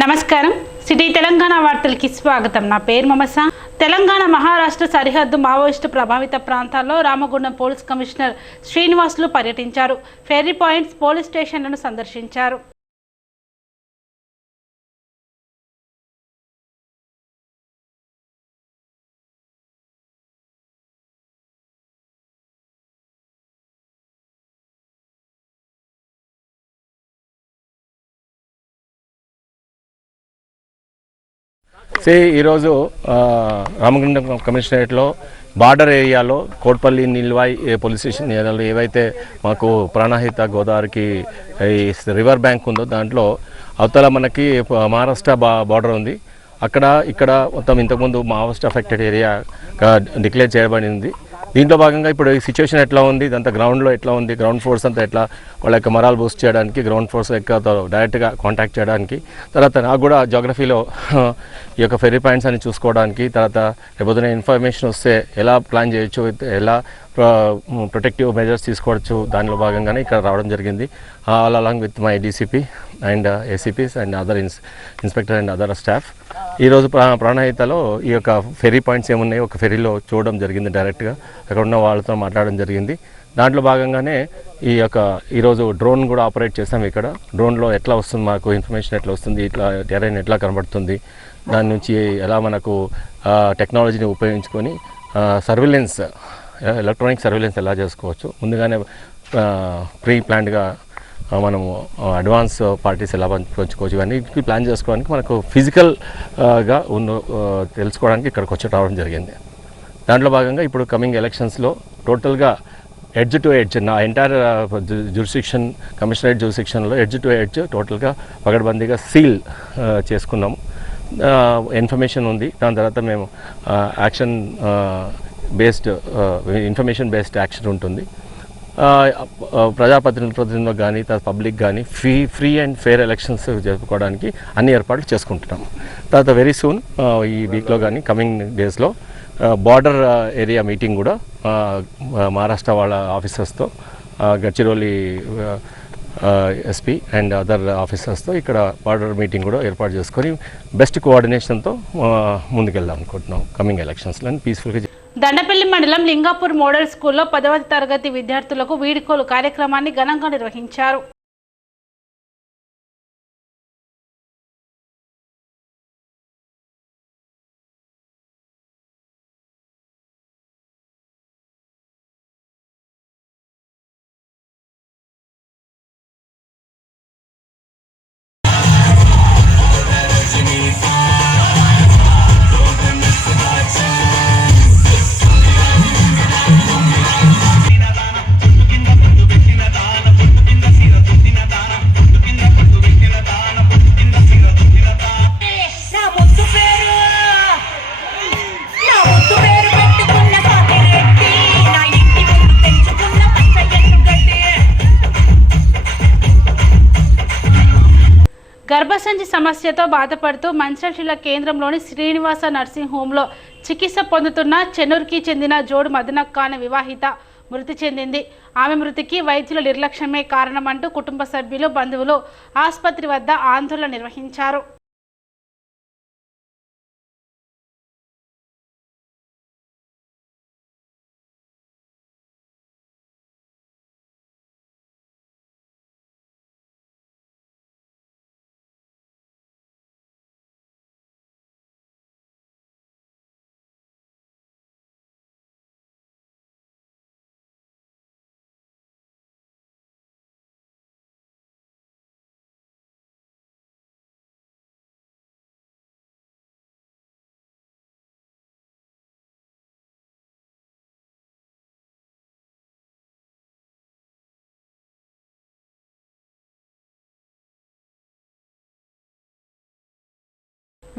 నమస్కారం సిటీ తెలంగాణ వార్తలకి స్వాగతం। నా పేరు మమస। తెలంగాణ మహారాష్ట్ర సరిహద్దు మావోయిస్టు ప్రభావిత ప్రాంతాల్లో రామగుండం పోలీస్ కమిషనర్ శ్రీనివాసులు పర్యటించారు। ఫెర్రీ పాయింట్స్ పోలీస్ స్టేషన్లను సందర్శించారు। ఈరోజు రామగుండం కమిషనరేట్లో బార్డర్ ఏరియాలో కోట్పల్లి నిల్వాయి పోలీస్ స్టేషన్ ఏరియాలో ఏవైతే మాకు ప్రాణహిత గోదావరికి రివర్ బ్యాంక్ ఉందో దాంట్లో అవతల మనకి మహారాష్ట్ర బార్డర్ ఉంది। ఇక్కడ మొత్తం ఇంతకుముందు మావోయిస్ట్ అఫెక్టెడ్ ఏరియా డిక్లేర్ చేయబడింది। దీంట్లో భాగంగా ఇప్పుడు ఈ సిచ్యువేషన్ ఎట్లా ఉంది, ఇదంతా గ్రౌండ్లో ఎట్లా ఉంది, గ్రౌండ్ ఫోర్స్ అంతా ఎట్లా వాళ్ళ యొక్క మరాల్ బూస్ట్ చేయడానికి గ్రౌండ్ ఫోర్స్ డైరెక్ట్గా కాంటాక్ట్ చేయడానికి, తర్వాత నాకు కూడా జాగ్రఫీలో ఈ యొక్క ఫెర్రీ పాయింట్స్ అని చూసుకోవడానికి, తర్వాత రేపొద్దున ఇన్ఫర్మేషన్ వస్తే ఎలా ప్లాన్ చేయొచ్చు, ఎలా ప్రొటెక్టివ్ మెజర్స్ తీసుకోవచ్చు, దానిలో భాగంగానే ఇక్కడ రావడం జరిగింది। All along with my DCP and ACPs and other inspector and other staff ఈరోజు ప్రాణహితలో ఈ యొక్క ఫెర్రీ పాయింట్స్ ఏమున్నాయో ఒక ఫెర్రీలో చూడడం జరిగింది। డైరెక్ట్గా అక్కడ ఉన్న వాళ్ళతో మాట్లాడడం జరిగింది। దాంట్లో భాగంగానే ఈరోజు డ్రోన్ కూడా ఆపరేట్ చేస్తాం। ఇక్కడ డ్రోన్లో ఎట్లా వస్తుంది, మాకు ఇన్ఫర్మేషన్ ఎట్లా వస్తుంది, ఇట్లా టెరైన్ ఎట్లా కనబడుతుంది, దాని నుంచి ఎలా మనకు టెక్నాలజీని ఉపయోగించుకొని సర్విలెన్స్, ఎలక్ట్రానిక్ సర్విలెన్స్ ఎలా చేసుకోవచ్చు, ముందుగానే ప్రీ ప్లాన్డ్గా మనము అడ్వాన్స్ పార్టీస్ ఎలా పంచుకోవచ్చు, ఇవన్నీ ప్లాన్ చేసుకోవడానికి మనకు ఫిజికల్గా తెలుసుకోవడానికి ఇక్కడికి వచ్చి రావడం జరిగింది। దాంట్లో భాగంగా ఇప్పుడు కమింగ్ ఎలక్షన్స్లో టోటల్గా ఎడ్జ్ టు ఎడ్జ్ నా ఎంటైర్ జ్యూరిస్డిక్షన్ కమిషనరేట్ జ్యూరిస్డిక్షన్లో ఎడ్జ్ టు ఎడ్జ్ టోటల్గా పగడ్బందీగా సీల్ చేసుకున్నాము। ఇన్ఫర్మేషన్ ఉంది, దాని తర్వాత మేము action based information based action ఉంటుంది। ప్రజాప్రతినిధులకు కానీ పబ్లిక్ కానీ ఫ్రీ అండ్ ఫెయిర్ ఎలక్షన్స్ జరుపుకోవడానికి అన్ని ఏర్పాట్లు చేసుకుంటున్నాం। తర్వాత వెరీ సూన్ ఈ వీక్లో కానీ కమింగ్ డేస్లో బార్డర్ ఏరియా మీటింగ్ కూడా మహారాష్ట్ర వాళ్ళ ఆఫీసర్స్తో, గడ్చిరోలి ఎస్పీ అండ్ అదర్ ఆఫీసర్స్తో ఇక్కడ బార్డర్ మీటింగ్ కూడా ఏర్పాటు చేసుకొని బెస్ట్ కోఆర్డినేషన్తో ముందుకెళ్దాం అనుకుంటున్నాం కమింగ్ ఎలక్షన్స్లో పీస్ఫుల్గా। దండపల్లి మండలం లింగాపూర్ మోడల్ స్కూల్లో 10వ తరగతి విద్యార్థులకు వీడ్కోలు కార్యక్రమాన్ని ఘనంగా నిర్వహించారు। గర్భసంచి సమస్యతో బాధపడుతూ మంచిర్యాల జిల్లా కేంద్రంలోని శ్రీనివాస నర్సింగ్ హోంలో చికిత్స పొందుతున్న చెన్నూరుకి చెందిన జోడు మదనక్క అనే వివాహిత మృతి చెందింది। ఆమె మృతికి వైద్యుల నిర్లక్ష్యమే కారణమంటూ కుటుంబ సభ్యులు, బంధువులు ఆసుపత్రి వద్ద ఆందోళన నిర్వహించారు।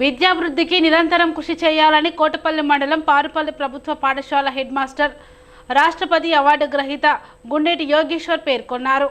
విద్యాభివృద్ధికి నిరంతరం కృషి చేయాలని కోటపల్లి మండలం పారుపల్లి ప్రభుత్వ పాఠశాల హెడ్ మాస్టర్, రాష్ట్రపతి అవార్డు గ్రహీత గుండేటి యోగేశ్వర్ పేర్కొన్నారు।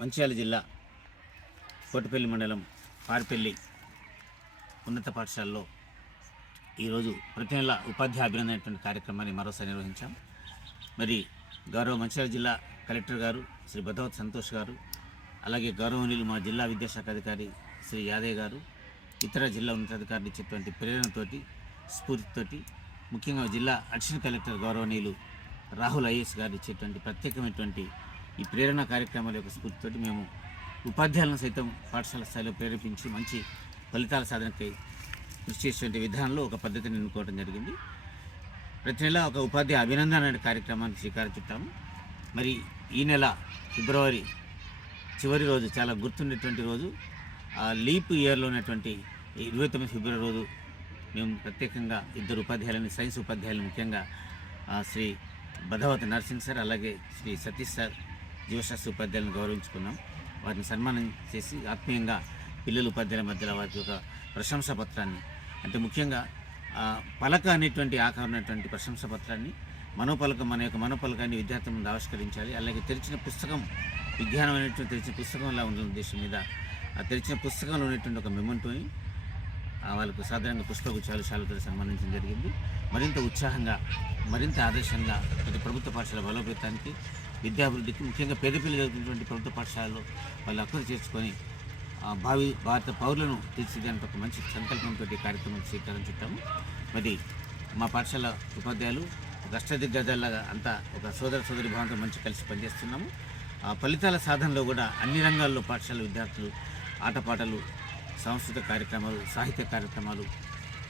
మంచిర్యాల జిల్లా కోటపల్లి మండలం పార్పల్లి ఉన్నత పాఠశాలలో ఈరోజు ప్రతి నెల ఉపాధ్యాయ అభినందన అనేటువంటి కార్యక్రమాన్ని మరోసారి నిర్వహించాం. మరి గౌరవ మంచిర్యాల జిల్లా కలెక్టర్ గారు శ్రీ బదవత్ సంతోష్ గారు, అలాగే గౌరవనీయులు మా జిల్లా విద్యాశాఖ అధికారి శ్రీ యాదయ్య గారు, ఇతర జిల్లా ఉన్నతాధికారులు ఇచ్చేటువంటి ప్రేరణతోటి, స్ఫూర్తితోటి, ముఖ్యంగా జిల్లా అడిషనల్ కలెక్టర్ గౌరవనీయులు రాహుల్ ఐఏఎస్ గారు ఇచ్చేటువంటి ప్రత్యేకమైనటువంటి ఈ ప్రేరణ కార్యక్రమాల యొక్క స్ఫూర్తితోటి మేము ఉపాధ్యాయులను సైతం పాఠశాల స్థాయిలో ప్రేరేపించి మంచి ఫలితాల సాధనకై కృషి చేసేటువంటి విధానంలో ఒక పద్ధతిని ఎన్నుకోవడం జరిగింది. ప్రతి నెల ఒక ఉపాధ్యాయ అభినందన అనే కార్యక్రమానికి శ్రీకారం చుట్టాము. మరి ఈ నెల ఫిబ్రవరి చివరి రోజు చాలా గుర్తుండేటువంటి రోజు, ఆ లీప్ ఇయర్లో ఉన్నటువంటి 29 ఫిబ్రవరి రోజు మేము ప్రత్యేకంగా ఇద్దరు ఉపాధ్యాయులని, సైన్స్ ఉపాధ్యాయులు ముఖ్యంగా శ్రీ బదవత్ నర్సింగ్ సార్, అలాగే శ్రీ సతీష్ సార్ జీవశాస్త్ర ఉపాధ్యాయులను గౌరవించుకున్నాం. వారిని సన్మానం చేసి ఆత్మీయంగా పిల్లల ఉపాధ్యాయుల మధ్యలో వారికి ఒక ప్రశంసా పత్రాన్ని, అంటే ముఖ్యంగా పలక అనేటువంటి ఆకారం అనేటువంటి ప్రశంసా పత్రాన్ని, మనోపలకం, మన యొక్క మనోపలకాన్ని విద్యార్థుల ముందు ఆవిష్కరించాలి. అలాగే తెరిచిన పుస్తకం, విజ్ఞానం అనేటువంటి తెరిచిన పుస్తకంలా ఉన్న ఉద్దేశం మీద ఆ తెరిచిన పుస్తకంలో ఉన్నటువంటి ఒక మెమెంటోని వాళ్ళకు సాధారణంగా పుష్పగుచ్చాలు శాలతో సన్మానించడం జరిగింది. మరింత ఉత్సాహంగా, మరింత ఆదర్శంగా ప్రతి ప్రభుత్వ పాఠశాల బలోపేతానికి, విద్యాభివృద్ధికి, ముఖ్యంగా పేద పిల్లలు జరుగుతున్నటువంటి ప్రభుత్వ పాఠశాలలో వాళ్ళు అక్కలు చేర్చుకొని భారత పౌరులను తీర్చిదిద్దడానికి ఒక మంచి సంకల్పంతో కార్యక్రమం శ్రీకారం చుట్టాము. మరి మా పాఠశాల ఉపాధ్యాయులు ఒక అష్టదిగ్గజాలాగా అంతా ఒక సోదరి భావంతో మంచి కలిసి పనిచేస్తున్నాము. ఫలితాల సాధనలో కూడా అన్ని రంగాల్లో పాఠశాల విద్యార్థులు ఆటపాటలు, సాంస్కృతిక కార్యక్రమాలు, సాహిత్య కార్యక్రమాలు,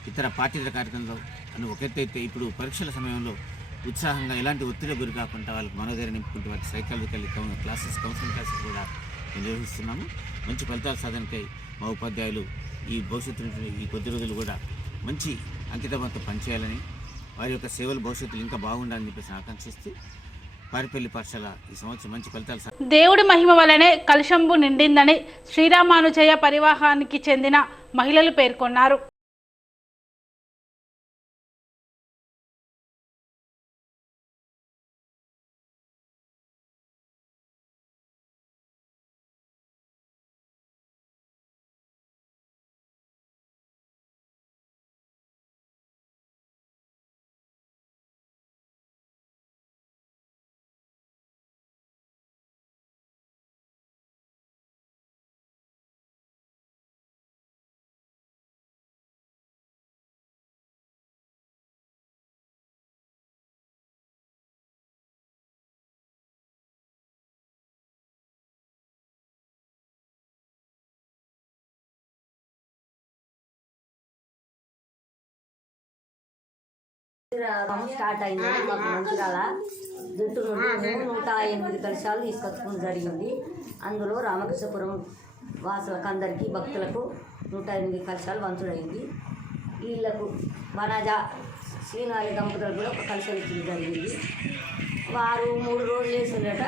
ఇతర పాఠ్యేతర కార్యక్రమాలు అని ఒక ఎత్తైతే ఇప్పుడు పరీక్షల సమయంలో ఉత్సాహంగా ఎలాంటి ఒత్తిడి గురి కాకుండా వాళ్ళకి మనోధైర్యం నింపుకుంటూ వాటి సైకాలజికల్ క్లాసెస్, కౌన్సిలింగ్ క్లాసెస్ కూడా నిర్వహిస్తున్నాము. మంచి ఫలితాల సాధనకై మా ఉపాధ్యాయులు ఈ భవిష్యత్తు ఈ కొద్ది రోజులు కూడా మంచి అంకితభావంతో పనిచేయాలని, వారి యొక్క సేవలు భవిష్యత్తులో ఇంకా బాగుండాలని చెప్పేసి ఆకాంక్షిస్తూ పారిపల్లి పాఠశాల ఈ సంవత్సరం మంచి ఫలితాలు. దేవుడి మహిమ వలనే కలశంబు నిండిందని శ్రీరామానుజయ పరివాహానికి చెందిన మహిళలు పేర్కొన్నారు. స్టార్ట్ అయింది మాకు మంచిర్యాల జట్టు నుండి 108 కలశాలు తీసుకొచ్చుకోవడం జరిగింది. అందులో రామకృష్ణపురం వాసులకు అందరికీ భక్తులకు 108 కలశాలు పంచుడైంది. వీళ్ళకు వనజ శ్రీనాలి దంపతులు కూడా ఒక కలశం ఇచ్చడం జరిగింది. వారు 3 రోజులు వేసిందట.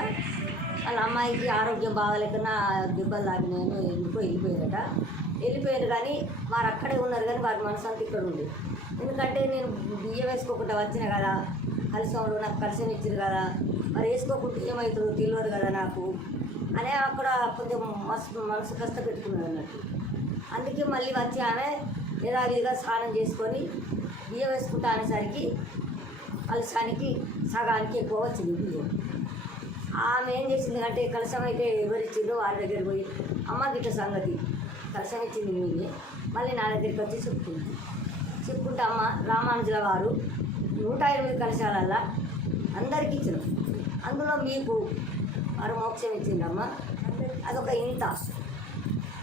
వాళ్ళ అమ్మాయికి ఆరోగ్యం బాగాలేకన్నా దెబ్బలు లాగినాయని వెళ్ళిపోయారట. కానీ వారు అక్కడే ఉన్నారు, కానీ వారి మనసు అంతా ఇక్కడ ఉంది. ఎందుకంటే నేను బియ్యం వేసుకోకుండా వచ్చిన కదా, కలశంలో నాకు కలశం ఇచ్చింది కదా, మరి వేసుకోకుండా ఏమవుతుందో తెలియదు కదా నాకు అనే అక్కడ కొంచెం మనసు కష్టపెట్టుకున్నాడు అన్నట్టు. అందుకే మళ్ళీ వచ్చి ఆమె యథావిధిగా స్నానం చేసుకొని బియ్యం వేసుకుంటా అనేసరికి కలశానికి సగానికి ఎక్కువ వచ్చింది బియ్యం. ఆమె ఏం చేసింది అంటే, కలశం అయితే ఎవరిచ్చిందో వారి దగ్గర పోయి, అమ్మ గిట్ట సంగతి కలశం ఇచ్చింది మీదే, మళ్ళీ నా దగ్గరికి వచ్చి చెప్పుకుంటే అమ్మ రామానుజుల వారు 108 కలశాలల్లా అందరికీ ఇచ్చినాం, అందులో మీకు వారు మోక్షం ఇచ్చిందమ్మ, అదొక ఇంత.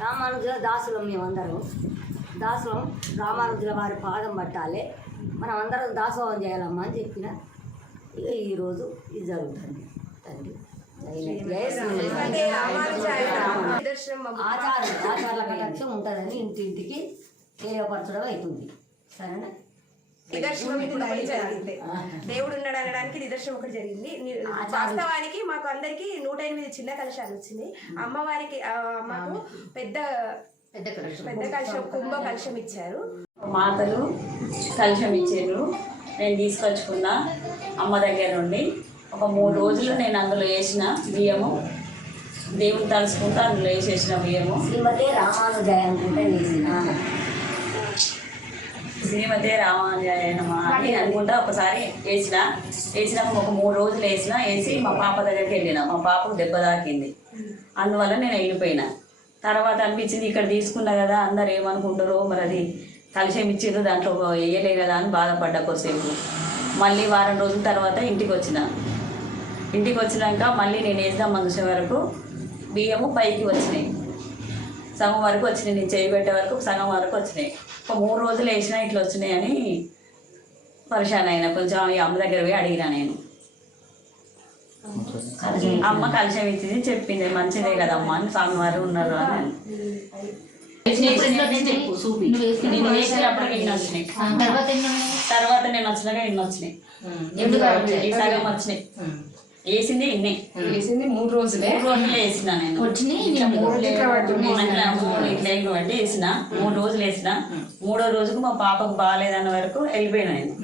రామానుజుల దాసులం, మేమందరం దాసులం, రామానుజుల వారి పాదం పట్టాలి, మనం అందరం దాసోహం చేయాలమ్మా అని చెప్పిన. ఇక ఈరోజు ఇది జరుగుతుంది. తండ్రి ఆచారాల కటాక్షం ఉంటుందని ఇంటింటికి తెలియపరచడం అవుతుంది. సరేనా? నిదర్శనం ఇప్పుడు ఒకటి జరిగింది, దేవుడు ఉన్నాడు అనడానికి నిదర్శనం ఒకటి జరిగింది. వాస్తవానికి మాకు అందరికి 108 చిన్న కలశాలు వచ్చింది. అమ్మవారికి మాకు పెద్ద కలశం, కుంభ కలశం ఇచ్చారు. మాతలు కలశం ఇచ్చారు, నేను తీసుకొచ్చుకున్నా అమ్మ దగ్గర నుండి. ఒక 3 రోజులు నేను అందులో వేసిన బియ్యము దేవుని తలుసుకుంటూ అందులో వేసేసిన బియ్యము. శ్రీమతి రామానుజాయ అనుకుంటే వేసిన శ్రీమతి రామానుజాయనమా అని అనుకుంటా ఒకసారి వేసినాక ఒక 3 రోజులు వేసి మా పాప దగ్గరికి వెళ్ళిన. మా పాపకు దెబ్బ తాకింది, అందువల్ల నేను వెళ్ళిపోయినా. తర్వాత అనిపించింది ఇక్కడ తీసుకున్నా కదా, అందరు ఏమనుకుంటారో, మరి అది కలిసి ఇచ్చిండ్రు దాంట్లో వేయలే కదా అని బాధపడ్డా కొద్దిసేపు. మళ్ళీ వారం రోజుల తర్వాత ఇంటికి వచ్చినాక మళ్ళీ నేను వేద్దాం చూసే వరకు బియ్యము పైకి వచ్చినాయి, సగం వరకు వచ్చినాయి. నేను చేయి పెట్టే వరకు సగం వరకు వచ్చినాయి. ఒక 3 రోజులు వేసినా ఇట్లా వచ్చినాయి అని పరిశాన్ అయినా. కొంచెం అమ్మ దగ్గర పోయి అడిగినా నేను. అమ్మ కలిసి ఇచ్చింది, చెప్పింది మంచిదే కదమ్మా అని, స్వామివారు ఉన్నారు అని. నేను వేసేటప్పటికి ఇన్ని వచ్చినాయి, తర్వాత నేను వచ్చినాక ఇన్ని వచ్చినాయి, ఈ సగం వచ్చినాయి. వేసింది ఇన్నే, వేసింది 3 రోజులే వేసిన నేను. ఇట్లా బట్టి వేసిన 3 రోజులు వేసిన. 3వ రోజుకు మా పాపకు బాగాలేదన్న వరకు వెళ్ళిపోయినా నేను.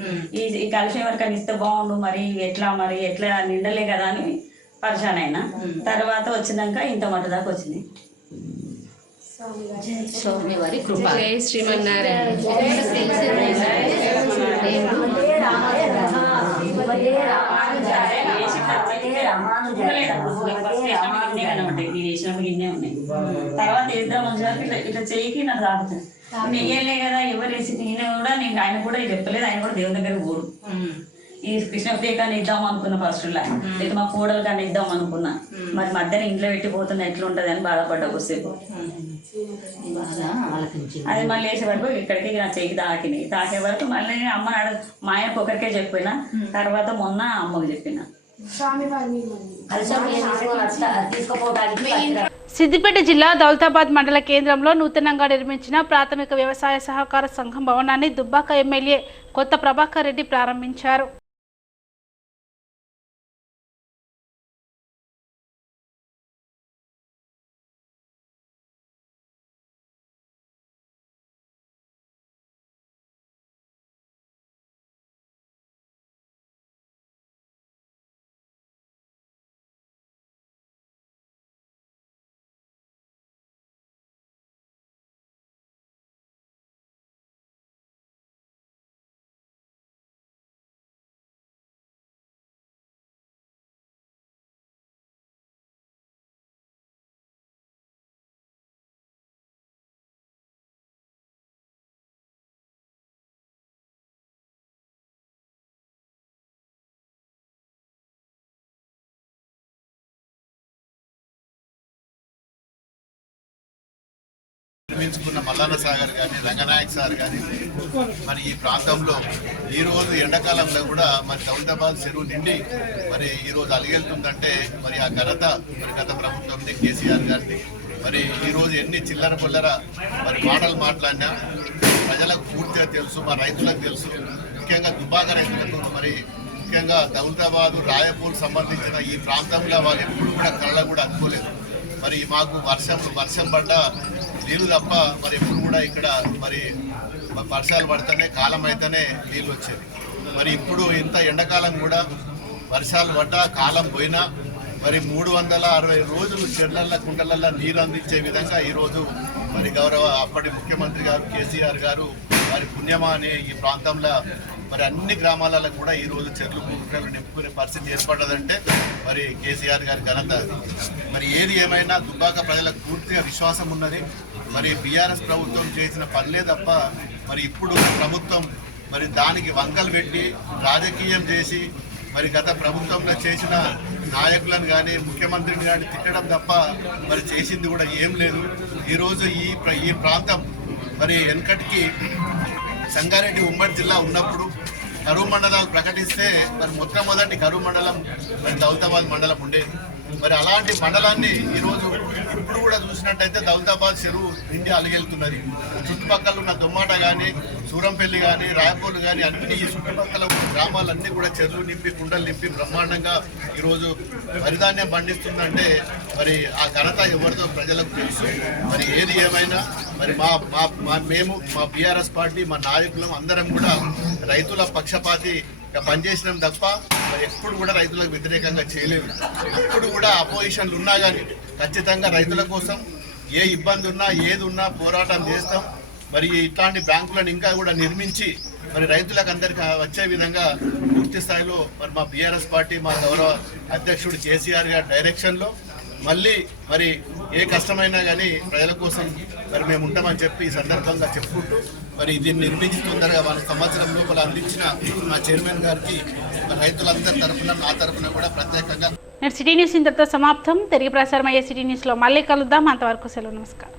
ఈ కలిసి వరకు అని ఇస్తే బాగుండు, మరి ఎట్లా నిండలే కదా అని పరిశాన్ అయినా. తర్వాత వచ్చినాక ఇంత మట్ట దాకా వచ్చింది. జై శ్రీమన్నారాయణ. తర్వాత వేద్దాం ఇట్లా చేయికి నాకు తాకుతుంది. నెయ్యలే కదా ఎవరు వేసి నేను ఆయన కూడా చెప్పలేదు. ఆయన కూడా దేవుని దగ్గర పోడు. ఈ కృష్ణప్రియ కానీ ఇద్దాం అనుకున్నా ఫస్ట్ లా, లేదా మా కోడలు కానీ ఇద్దాం అనుకున్నా. మరి మధ్యాహ్నం ఇంట్లో పెట్టిపోతున్నా ఎట్లా ఉంటుంది అని బాధపడ్డా కొద్దిసేపు. అది మళ్ళీ వేసే వరకు ఇక్కడికి నా చెయ్యి తాకే వరకు మళ్ళీ అమ్మ మా ఆయనకు ఒకరికే చెప్పిన. తర్వాత మొన్న అమ్మకు చెప్పిన. సిద్దిపేట జిల్లా దౌలతాబాద్ మండల కేంద్రంలో నూతనంగా నిర్మించిన ప్రాథమిక వ్యవసాయ సహకార సంఘం భవనాన్ని దుబ్బాక ఎమ్మెల్యే కొత్త ప్రభాకర్ రెడ్డి ప్రారంభించారు. నిర్మించుకున్న మల్లన్న సాగర్ కానీ రంగనాయక్ సార్ కానీ మరి ఈ ప్రాంతంలో ఈరోజు ఎండాకాలంలో కూడా మరి దౌలతాబాద్ చెరువు నిండి మరి ఈరోజు అలిగెళ్తుందంటే మరి ఆ ఘనత మరి గత ప్రభుత్వంది కేసీఆర్ గారిని. మరి ఈరోజు ఎన్ని చిల్లర పొల్లర మరి మాటలు మాట్లాడినా ప్రజలకు పూర్తిగా తెలుసు, మా రైతులకు తెలుసు, ముఖ్యంగా దుబ్బాక రైతులకు. మరి ముఖ్యంగా దౌలతాబాదు రాయపూర్ సంబంధించిన ఈ ప్రాంతంలో వాళ్ళు ఎప్పుడు కూడా కళ్ళ కూడా అనుకోలేదు. మరి మాకు వర్షం పడ్డ నీళ్ళు తప్ప మరి ఎప్పుడు కూడా ఇక్కడ మరి వర్షాలు పడితేనే కాలం అయితేనే నీళ్ళు వచ్చేది. మరి ఇప్పుడు ఇంత ఎండాకాలం కూడా వర్షాలు పడ్డా కాలం పోయినా మరి 360 రోజులు చెర్లల్లో కుంటలల్లో నీరు అందించే విధంగా ఈరోజు మరి గౌరవ అప్పటి ముఖ్యమంత్రి గారు కేసీఆర్ గారు మరి పుణ్యమాని ఈ ప్రాంతంలో మరి అన్ని గ్రామాలలో కూడా ఈరోజు చెర్లు కుంటలు నింపుకునే పరిస్థితి ఏర్పడ్డదంటే మరి కేసీఆర్ గారి ఘనత. మరి ఏది ఏమైనా దుబ్బాక ప్రజలకు పూర్తిగా విశ్వాసం ఉన్నది. మరి బీఆర్ఎస్ ప్రభుత్వం చేసిన పనులే తప్ప మరి ఇప్పుడు ప్రభుత్వం మరి దానికి వంకలు పెట్టి రాజకీయం చేసి మరి గత ప్రభుత్వంలో చేసిన నాయకులను కానీ ముఖ్యమంత్రిని కానీ తిట్టడం తప్ప మరి చేసింది కూడా ఏం లేదు. ఈరోజు ఈ ప్రాంతం మరి వెనకటికి సంగారెడ్డి ఉమ్మడి జిల్లా ఉన్నప్పుడు కరువు మండలాలు ప్రకటిస్తే మరి మొట్టమొదటి కరువు మండలం మరి దౌలతాబాద్ మండలం ఉండేది. మరి అలాంటి మండలాన్ని ఈరోజు ఇప్పుడు కూడా చూసినట్టయితే దౌలతాబాద్ చెరువు నిండి అలిగెళ్తున్నది. చుట్టుపక్కల ఉన్న దొమ్మాట కానీ సూరంపల్లి కానీ రాయపూర్లు కానీ అన్ని ఈ చుట్టుపక్కల గ్రామాలన్నీ కూడా చెరువులు నింపి కుండలు నింపి బ్రహ్మాండంగా ఈరోజు వరిధాన్యం పండిస్తుందంటే మరి ఆ ఘనత ఎవరితో ప్రజలకు తెలుసు. మరి ఏది ఏమైనా మరి మేము మా బీఆర్ఎస్ పార్టీ మా నాయకులం అందరం కూడా రైతుల పక్షపాతి పనిచేసినాం తప్ప మరి ఎప్పుడు కూడా రైతులకు వ్యతిరేకంగా చేయలేము. ఇప్పుడు కూడా అపోజిషన్లు ఉన్నా కానీ ఖచ్చితంగా రైతుల కోసం ఏ ఇబ్బంది ఉన్నా ఏది ఉన్నా పోరాటం చేస్తాం. మరి ఇట్లాంటి బ్యాంకులను ఇంకా కూడా నిర్మించి మరి రైతులకు అందరికీ వచ్చే విధంగా పూర్తి స్థాయిలో మరి మా బీఆర్ఎస్ పార్టీ మా గౌరవ అధ్యక్షుడు కేసీఆర్ గారి డైరెక్షన్లో మళ్ళీ మరి ఏ కష్టమైనా కానీ ప్రజల కోసం మరి మేము ఉంటామని చెప్పి ఈ సందర్భంగా చెప్పుకుంటూ మరి దీన్ని నిర్మించి తొందరగా వాళ్ళ సంవత్సరం లోపల అందించిన మా చైర్మన్ గారికి రైతులందరి తరఫున నా తరఫున కూడా ప్రత్యేకంగా. సిటీ న్యూస్ ఇంతటితో సమాప్తం. తిరిగి ప్రసారం అయ్యే సిటీ న్యూస్లో మళ్ళీ కలుద్దాం. అంతవరకు సెలవు. నమస్కారం.